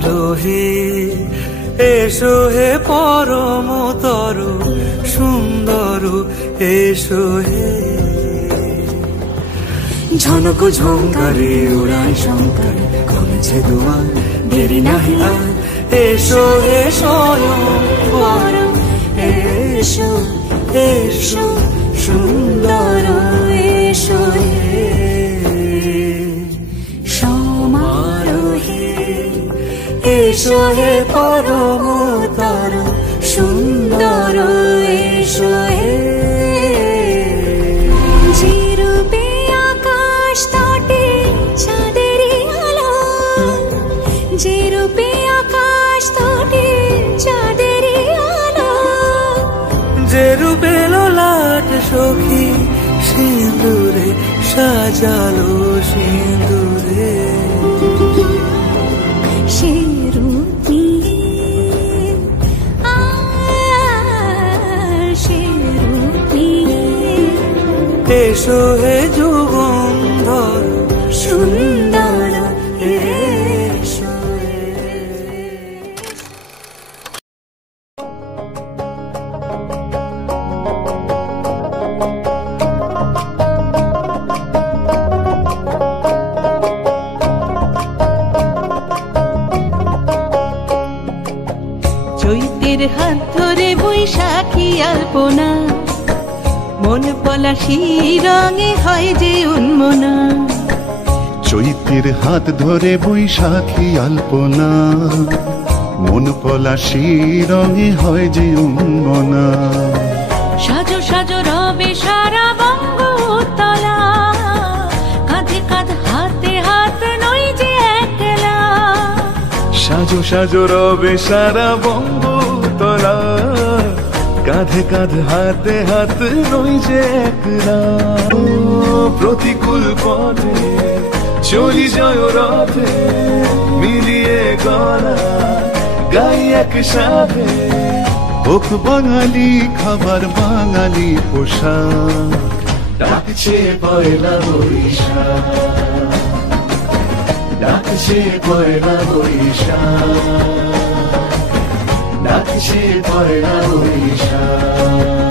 সমারোহে এসো হে পরমতর সুন্দর এসো হে। ঝনক ঝঙ্কারে উড়ায় শঙ্কর করেছে দুয়ার দেরি নাহি আর এসো হে স্বয়ং পরম এসো এসো সুন্দর এসো হে। সমারোহে এসো হে পরমতর সুন্দর এসো হে। যে রূপে আকাশ তটে চাঁদেরই আলো, যে রূপে আকাশ তটে চাঁদেরই আলো, যে রূপে ললাট সখী সিঁদুরে সাজালো সিঁদুরে। সে রূপ নিয়ে সে রূপ নিয়ে এসো হে যুগন্ধর সুন্দর এসো হে। চৈতের হাত ধরে বৈশাখী আলপনা, মন পলাশি রঙে হয় যে উন্মনা। চৈতের হাত ধরে বৈশাখী আলপনা, মন পলাশি রঙে হয় যে উন্মনা। সাজো সাজো রবে সারা বঙ্গতলা, কাঁধে কাঁধ হাতে হাত নই যে একলা। সাজো সাজো রবে সারা বঙ্গতলা, কাঁধে কাঁধ হাতে হাত নই যে একলা। প্রতিকূল পথে চলি জয় রথে, মিলিয়ে গলা গাই একসাথে। হোক বাঙালি খাবার বাঙালি পোশাক, ডাকছে পয়লা বৈশাখ, ডাকছে পয়লা বৈশাখ, ডাকছে পয়লা বৈশাখ।